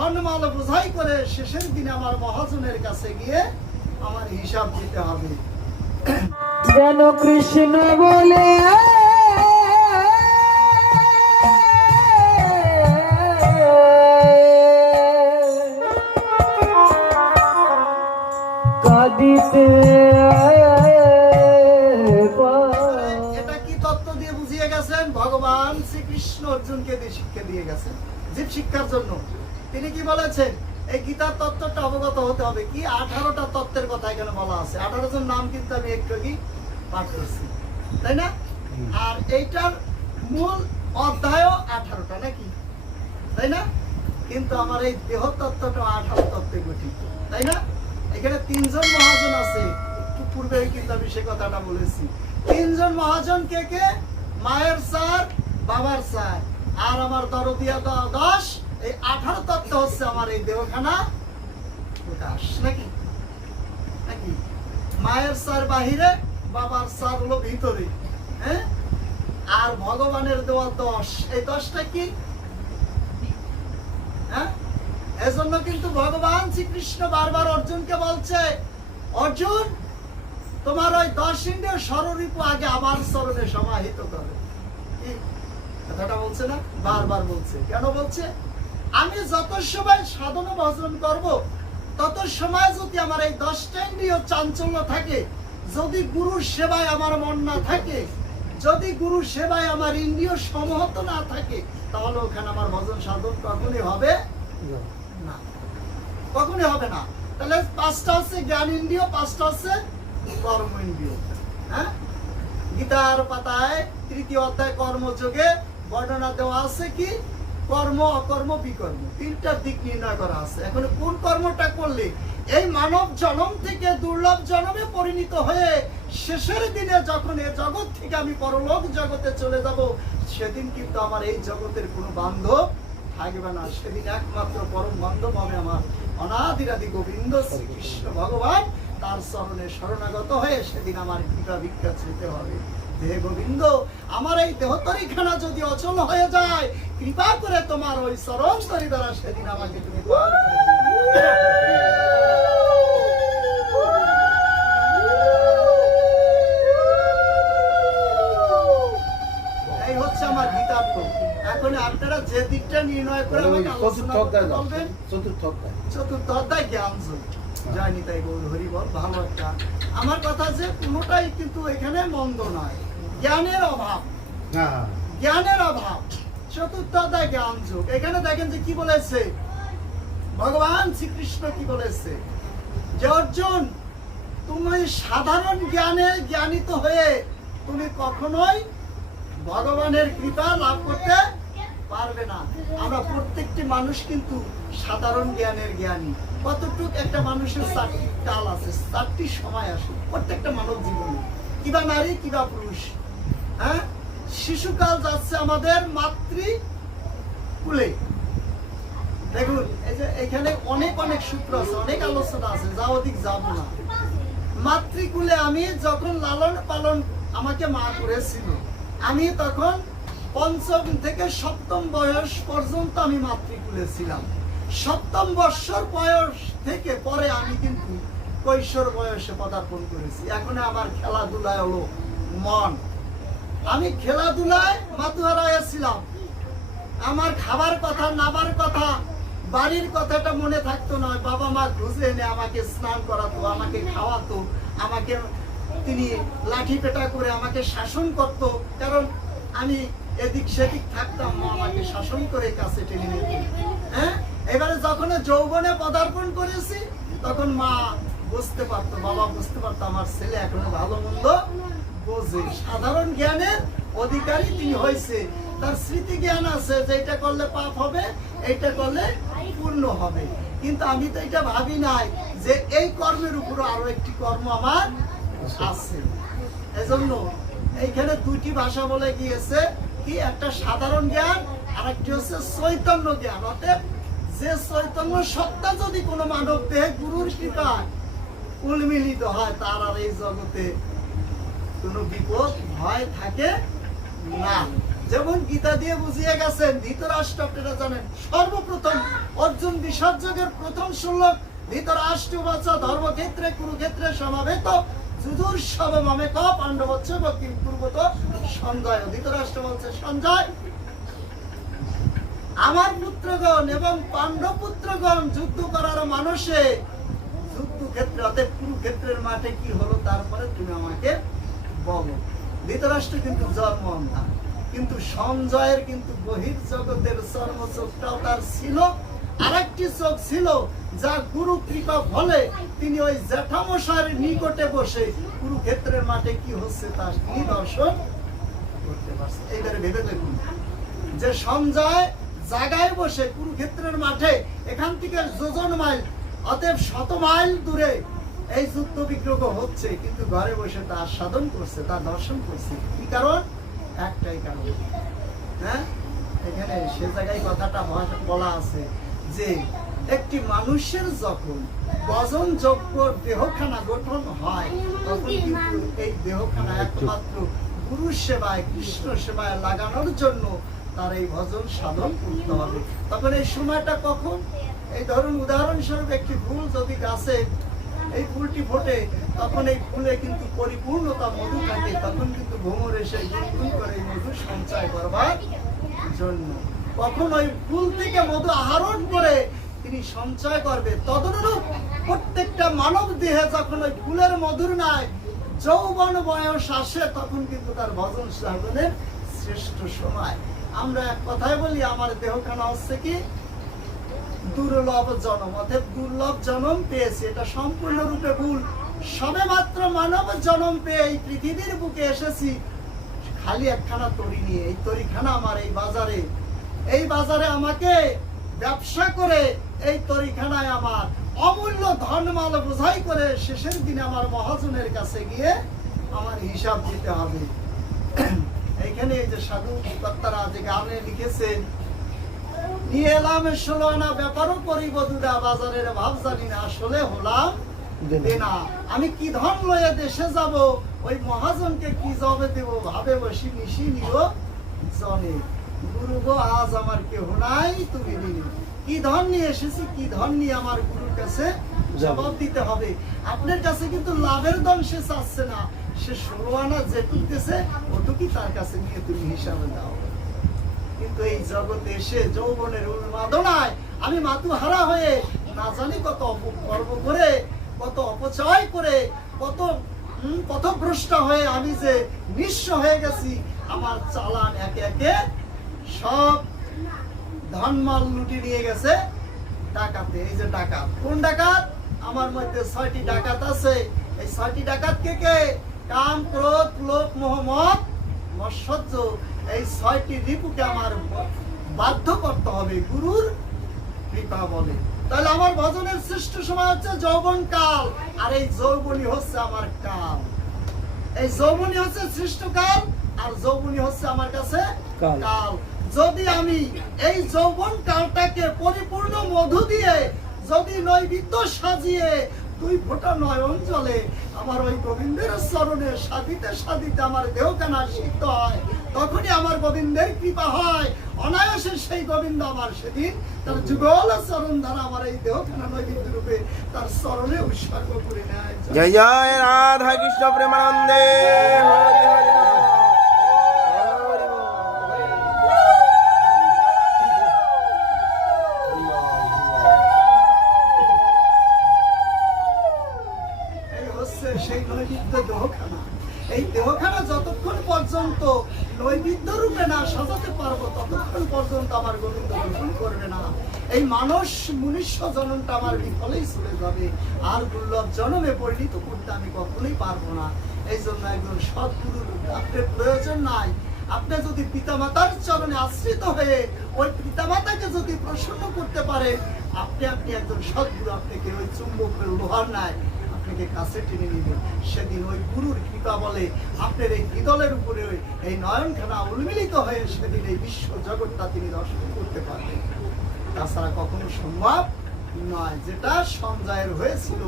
ধনমাল বোঝাই করে শেষের দিনে আমার মহাজনের কাছে গিয়ে আমার হিসাব দিতে হবে। যেন কৃষ্ণ বলে কাঁদিতে। এটা কি তত্ত্ব দিয়ে বুঝিয়ে গেছেন? ভগবান শ্রীকৃষ্ণ অর্জুনকে দিয়ে শিক্ষা দিয়ে গেছেন জীব শিক্ষার জন্য। তিনি কি বলেছেন? এই গীতার তত্ত্বটা অবগত হতে হবে। কি 18টা তত্ত্বের কথা এখানে বলা আছে। 18 জন নাম কিন্তু আমি একটু কি পাঠ করছি, তাই না? আর এইটার মূল অধ্যায়ও 18টা নাকি, তাই না? কিন্তু আমার এই দেহ তত্ত্বটা 18 তত্ত্বে গঠিত, তাই না? এখানে 3 জন মহাজন আছে। একটু পূর্বে কিন্তু আমি সে কথাটা বলেছি। 3 জন মহাজন কে কে? মায়ের স্যার, বাবার স্যার, আর আমার দরদিয়া 10। এই 18 তত্ত্ব হচ্ছে আমার এই দেহখানা প্রকাশ, নাকি নাকি? মায়ের স্যার বাহিরে, বাবার স্যার হলো ভিতরে, হ্যাঁ? আর ভগবানের দেওয়া 10। এই 10টা কি? হ্যাঁ, এজন্য কিন্তু ভগবান শ্রীকৃষ্ণ বারবার অর্জুনকে বলছে, অর্জুন তোমার ওই 10 ইন্দ্রিয় ষড়রিপু আগে আমার চরণে সমাহিত করো। কি কথাটা বলছে না? বারবার বলছে। কেন বলছে? আমি যত সময় সাধন ভজন করব, তত সময় যদি আমার এই 10টা ইন্দ্রিয় চাঞ্চল্য থাকে, যদি গুরুর সেবায় আমার মন না থাকে, যদি গুরুর সেবায় আমার ইন্দ্রিয় সমহত না থাকে, তাহলে ওখানে আমার ভজন সাধন কখনই হবে না, কখনই হবে না। তাহলে 5টা হচ্ছে জ্ঞান ইন্দ্রিয়, 5টা হচ্ছে কর্ম ইন্দ্রিয়। হ্যাঁ, গীতার পাতায় 3য় অধ্যায় কর্মযোগে বর্ণনা দেওয়া আছে কি? কর্ম, অকর্ম, বিকর্ম, 3টা দিক নির্ণয় করা আছে। এখন কোন কর্মটা করলে এই মানব জন্ম থেকে দুর্লভ জন্মে পরিণত হয়ে শেষের দিনে যখন এই জগৎ থেকে আমি পরলোক জগতে চলে যাব, সেদিন কিন্তু আমার এই জগতের কোনো বান্ধব থাকবে না। সেদিন একমাত্র পরম বান্ধব হবে আমার অনাদিরাদি গোবিন্দ শ্রীকৃষ্ণ ভগবান। তার চরণে শরণাগত হয়ে সেদিন আমার কৃপা ভিক্ষা চেতে হবে। হে গোবিন্দ, আমার এই দেহতরিখানা যদি অচল হয়ে যায়, কৃপা করে তোমার ওই চরণ তরি দ্বারা সেদিন আমাকে তুমি পার করে দিও। এই হচ্ছে আমার গীতার্থ। এখন আপনারা যে দিকটা নির্ণয় করে আমাকে আলোচনা করতে বলবেন। চতুর্থ অধ্যায় জ্ঞান যোগ। জয় নিতাই গৌর হরি বল। ভালো একটা আমার কথা যে কোনোটাই কিন্তু এখানে মন্দ নয়। জ্ঞানের অভাব, জ্ঞানের অভাব। চতুর্থ অধ্যায় জ্ঞান যোগ। এখানে দেখেন যে কি বলেছে ভগবান শ্রীকৃষ্ণ, কি বলেছে যে অর্জুন, তুমি সাধারণ জ্ঞানে জ্ঞানিত হয়ে তুমি কখনোই ভগবানের কৃপা লাভ করতে পারবে না। আমরা প্রত্যেকটি মানুষ কিন্তু সাধারণ জ্ঞানের জ্ঞানী। কতটুকু একটা মানুষের 4টি কাল আছে, 4টি সময় আসে প্রত্যেকটা মানব জীবনে, কিবা নারী কিবা পুরুষ। হ্যাঁ, শিশুকাল যাচ্ছে আমাদের মাতৃকুলে। দেখুন এই যে এখানে অনেক অনেক সূত্র আছে, অনেক আলোচনা আছে, যা অধিক যাব না। মাতৃকুলে আমি যখন লালন পালন আমাকে মা করেছিল, আমি তখন 5ম থেকে 7ম বয়স পর্যন্ত আমি মাতৃকুলে ছিলাম। 7ম বৎসর বয়স থেকে পরে আমি কিন্তু কৈশোর বয়সে পদার্পণ করেছি। এখন আমার খেলাধুলায় হলো মন। আমি খেলাধুলায় মাতুয়ারা ছিলাম। আমার খাবার কথা, নাবার কথা, বাড়ির কথাটা মনে থাকতো না। বাবা মা খুঁজে এনে আমাকে স্নান করাতো, আমাকে খাওয়াতো, আমাকে তিনি লাঠি পেটা করে আমাকে শাসন করত। কারণ আমি এদিক সেদিক থাকতাম, মা আমাকে শাসন করে কাছে টেনে নিত। হ্যাঁ, এবারে যখন যৌবনে পদার্পণ করেছি, তখন মা বুঝতে পারতো, বাবা বুঝতে পারতো আমার ছেলে এখনো ভালো মন্দ বোঝে। সাধারণ জ্ঞানের অধিকারী তিনি হয়েছে। তার স্মৃতি জ্ঞান আছে যে এটা করলে পাপ হবে, এটা করলে পূর্ণ হবে। কিন্তু আমি তো এটা ভাবি নাই যে এই কর্মের উপর আরো একটি কর্ম আমার আছে। এজন্য এইখানে 2টি ভাষা বলে গিয়েছে কি, একটা সাধারণ জ্ঞান আর একটি হচ্ছে চৈতন্য জ্ঞান। অর্থাৎ যে চৈতন্য সত্তা যদি কোনো মানব দেহে গুরুর কৃপায় উন্মিলিত হয়, তার আর এই জগতে কোনো বিপদ ভয় থাকে না। যেমন গীতা দিয়ে বুঝিয়ে গেছেন, ধৃতরাষ্ট্র আপনারা জানেন, সর্বপ্রথম অর্জুন অর্জুন বিসর্জকের প্রথম শ্লোক ধৃতরাষ্ট্র বাচা ধর্মক্ষেত্রে কুরুক্ষেত্রে সমাবেত যুধুর সব মামে ক পাণ্ডবচ্চ কিম পূর্বত সঞ্জয়। ধৃতরাষ্ট্র বলছে, সঞ্জয়, আমার পুত্রগণ এবং পাণ্ডব পুত্রগণ যুদ্ধ করার মানুষে যুদ্ধক্ষেত্রে অতএব কুরুক্ষেত্রের মাঠে কি হলো তারপরে তুমি আমাকে বলো। ধৃতরাষ্ট্র কিন্তু জন্মন্ধা, কিন্তু সঞ্জয়ের কিন্তু বহির্জগতের চর্মচোখটাও তার ছিল। আরেকটি চোখ ছিল যা গুরু কৃপা ফলে তিনি ওই জ্যাঠামশাইয়ের নিকটে বসে কুরুক্ষেত্রের মাঠে কি হচ্ছে তা তিনি দর্শন করতে পারছে। এইবারে ভেবে দেখুন যে সঞ্জয় জায়গায় বসে কুরুক্ষেত্রের মাঠে এখান থেকে যোজন মাইল অতএব 100 মাইল দূরে এই যুদ্ধ বিগ্রহ হচ্ছে, কিন্তু ঘরে বসে তা আস্বাদন করছে, তা দর্শন করছে। কি কারণ? একটাই কারণ। হ্যাঁ, এখানে সে জায়গায় কথাটা বলা আছে যে একটি মানুষের যখন বজনযোগ্য দেহখানা গঠন হয় তখন কিন্তু এই দেহখানা একমাত্র গুরু সেবায় কৃষ্ণ সেবায় লাগানোর জন্য তার এই ভজন সাধন করতে হবে। তখন এই সময়টা কখন? এই ধরুন উদাহরণস্বরূপ একটি ফুল যদি গাছে এই ফুলটি ফোটে তখন এই ফুলে কিন্তু পরিপূর্ণতা মধু থাকে, তখন কিন্তু ভ্রমর এসে গুনগুন করে এই মধু সঞ্চয় করবার জন্য কখন ওই ফুল থেকে মধু আহরণ করে তিনি সঞ্চয় করবে। তদনুরূপ প্রত্যেকটা মানব দেহে যখন ওই ফুলের মধুর নাই যৌবন বয়স আসে তখন কিন্তু তার ভজন সাধনের শ্রেষ্ঠ সময়। আমরা এক কথায় বলি আমার দেহখানা হচ্ছে কি দুর্লভ জন্ম, অর্থাৎ দুর্লভ জন্ম পেয়েছে, এটা সম্পূর্ণরূপে ভুল। সবে মাত্র মানব জন্ম পেয়ে এই পৃথিবীর বুকে এসেছি খালি একখানা তরি নিয়ে। এই তরিখানা আমার এই বাজারে আমাকে ব্যবসা করে এই তরিখানায় আমার অমূল্য ধনমাল বোঝাই করে শেষের দিনে আমার মহাজনের কাছে গিয়ে আমার হিসাব দিতে হবে। এইখানে এই যে সাধু কর্তারা যে গানে লিখেছেন, নিয়ে এলাম 16 আনা ব্যাপারও করিব দুটা বাজারের ভাব জানি না আসলে হলাম দেনা। আমি কি ধন লয়ে দেশে যাব ওই মহাজনকে কি জবে দেব ভাবে বসি মিশি নিও জনে। গুরু গো আজ আমার কেহ নাই তুমি দিলে, কি ধন নিয়ে এসেছি কি ধন নিয়ে আমার গুরুর কাছে জবাব দিতে হবে। আপনার কাছে কিন্তু লাভের ধন সে চাচ্ছে না, সে 16 আনা যেটুকতেছে ওটুকুই তার কাছে নিয়ে তুমি হিসাবে দাও। কিন্তু এই জগতে এসে যৌবনের উন্মাদনায় আমি মাতুহারা হয়ে না জানি কত অপকর্ম করে, কত অপচয় করে, কত পথভ্রষ্ট হয়ে আমি যে নিঃস্ব হয়ে গেছি। আমার চালান একে একে সব ধনমাল লুটি নিয়ে গেছে ডাকাতে। এই যে ডাকাত, কোন ডাকাত? আমার মধ্যে 6টি ডাকাত আছে। এই 6টি ডাকাত কে কে? কাম, ক্রোধ, লোভ, মোহ, মদ, মৎসর্য। এই 6টি রিপুকে আমার বাধ্য করতে হবে গুরুর কৃপা বলে। তাহলে আমার ভজনের শ্রেষ্ঠ সময় হচ্ছে যৌবন কাল, আর এই যৌবনী হচ্ছে আমার কাল। এই যৌবনী হচ্ছে শ্রেষ্ঠ কাল, আর যৌবনী হচ্ছে আমার কাছে কাল। যদি আমি এই যৌবন কালটাকে পরিপূর্ণ মধু দিয়ে যদি নৈবেদ্য সাজিয়ে 2 ফোঁটা নয়ন জলে আমার ওই গোবিন্দের চরণে সাধিতে সাধিতে আমার দেহখানা সিদ্ধ হয়, তখনই আমার গোবিন্দের কৃপা হয়। অনায়াসে সেই গোবিন্দ আমার সেদিন তার যুগল চরণ দ্বারা আমার এই দেহখানা নৈবেদ্য রূপে তার চরণে উৎসর্গ করে নেয়। জয় জয় রাধা কৃষ্ণ প্রেমানন্দে হরি হরি বল। সেই নৈবেদ্য দেহখানা, এই দেহখানা যতক্ষণ পর্যন্ত নৈবেদ্য রূপে না সাজাতে পারবো ততক্ষণ পর্যন্ত আমার গোবিন্দ গ্রহণ করবে না। এই মানুষ মনুষ্য জন্মটা আমার বিফলেই চলে যাবে, আর দুর্লভ জন্মে পরিণত করতে আমি কখনোই পারবো না। এই জন্য একজন সৎগুরুর আপনার প্রয়োজন নাই। আপনি যদি পিতামাতার চরণে আশ্রিত হয়ে ওই পিতামাতাকে যদি প্রসন্ন করতে পারে, আপনি একজন সৎগুরু আপনাকে ওই চুম্বকের লোহার নাই আপনাকে কাছে টেনে নিবে। সেদিন ওই গুরুর কৃপা বলে আপনার এই হৃদয়ের উপরে এই নয়নখানা উন্মিলিত হয়ে সেদিন এই বিশ্ব জগৎটা তিনি দর্শন করতে পারবেন। তাছাড়া কখনো সম্ভব নয়। যেটা সঞ্জয়ের হয়েছিল,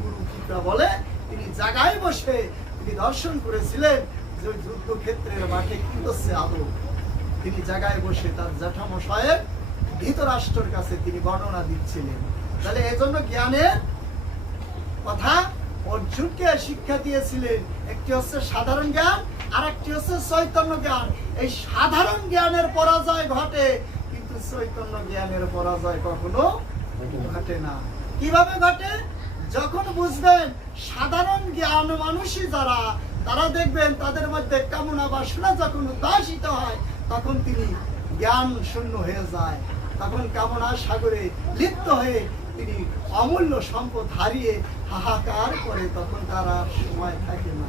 গুরু কৃপা বলে তিনি জায়গায় বসে তিনি দর্শন করেছিলেন যে ওই যুদ্ধক্ষেত্রের মাঠে কি হচ্ছে আদৌ। তিনি জায়গায় বসে তার জ্যাঠামশায়ের ধৃতরাষ্ট্রের কাছে তিনি বর্ণনা দিচ্ছিলেন। তাহলে এজন্য জ্ঞানের কথা অর্জুনকে শিক্ষা দিয়েছিলেন। একটি হচ্ছে সাধারণ জ্ঞান, আর একটি হচ্ছে চৈতন্য জ্ঞান। এই সাধারণ জ্ঞানের পরাজয় ঘটে, কিন্তু চৈতন্য জ্ঞানের পরাজয় কখনো ঘটে না। কিভাবে ঘটে? যখন বুঝবেন সাধারণ জ্ঞান মানুষই যারা, তারা দেখবেন তাদের মধ্যে কামনা বাসনা যখন উদ্ভাসিত হয়, তখন তিনি জ্ঞান শূন্য হয়ে যায়। তখন কামনা সাগরে লিপ্ত হয়ে তিনি অমূল্য সম্পদ হারিয়ে হাহাকার করে, তখন তার আর সময় থাকে না।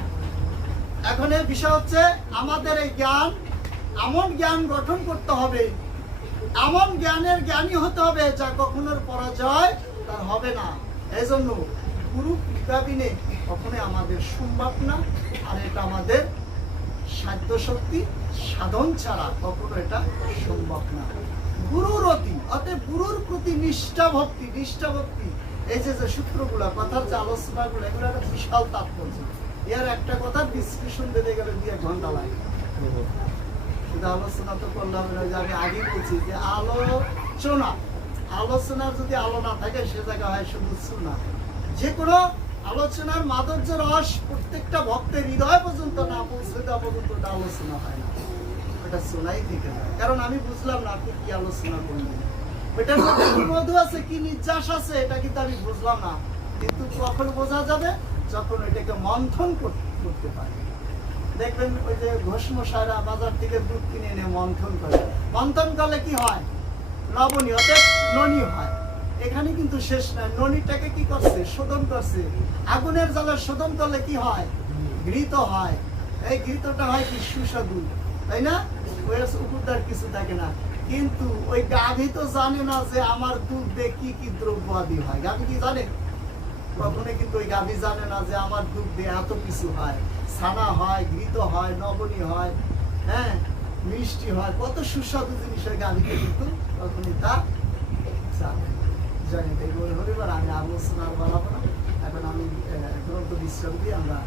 এখন এই বিষয় হচ্ছে আমাদের এই জ্ঞান, এমন জ্ঞান গঠন করতে হবে, এমন জ্ঞানের জ্ঞানী হতে হবে যা কখনোর পরাজয় তার হবে না। এই জন্য গুরু কৃপাবিনে কখনোই আমাদের সম্ভব না। আর এটা আমাদের সাধ্য শক্তি সাধন ছাড়া কখনো এটা সম্ভব না। গুরুর অতি, অতএব গুরুর প্রতি নিষ্ঠা ভক্তি, নিষ্ঠা ভক্তি, এই যে যে সূত্রগুলা, কথার যে আলোচনাগুলো, এগুলো একটা বিশাল তাৎপর্য। এর একটা কথার বিশ্লেষণ দিতে গেলে 2-1 ঘন্টা লাগে। শুধু আলোচনা তো করলাম না, যে আমি আগে বলছি যে আলোচনার যদি আলো না থাকে সে জায়গা হয় শুধু শোনা। যে কোনো আলোচনার মাধুর্য রস প্রত্যেকটা ভক্তের হৃদয় পর্যন্ত না পৌঁছে দেওয়া পর্যন্ত ওটা আলোচনা হয় না, ওটা শোনাই থেকে যায়। কারণ আমি বুঝলাম না আপনি কি আলোচনা করবেন, ওইটার মধ্যে কি মধু আছে, কি নির্যাস আছে, এটা কিন্তু আমি বুঝলাম না। কিন্তু কখন বোঝা যাবে? যখন ওইটাকে মন্থন করতে পারি। দেখবেন ওই যে ঘোষমশাইরা বাজার থেকে দুধ কিনে এনে মন্থন করে, মন্থন করলে কি হয়? লবণীয় ননি হয়। এখানে কিন্তু শেষ নয়, ননিটাকে কি করছে? শোধন করছে। আগুনের জ্বালা শোধন করলে কি হয়? ঘৃত হয়। এই ঘৃতটা হয় কি? সুস্বাদু, তাই না? ওই উপরদার কিছু থাকে না। কিন্তু ওই গাভী তো জানে না যে আমার দুধ দিয়ে কি কি দ্রব্য আদি হয়। গাভী কি জানে? কখনো কিন্তু ওই গাভী জানে না যে আমার দুধ দিয়ে এত কিছু হয়, ছানা হয়, ঘৃত হয়, নবনী হয়, হ্যাঁ, মিষ্টি হয়, কত সুস্বাদু জিনিস হয়। গাভীকে কিন্তু কখনই তা জানি। তাই হরিবার আমি আলোচনা বাড়াবো না। এখন আমি গ্রন্থ বিশ্রাম দিয়ে আমরা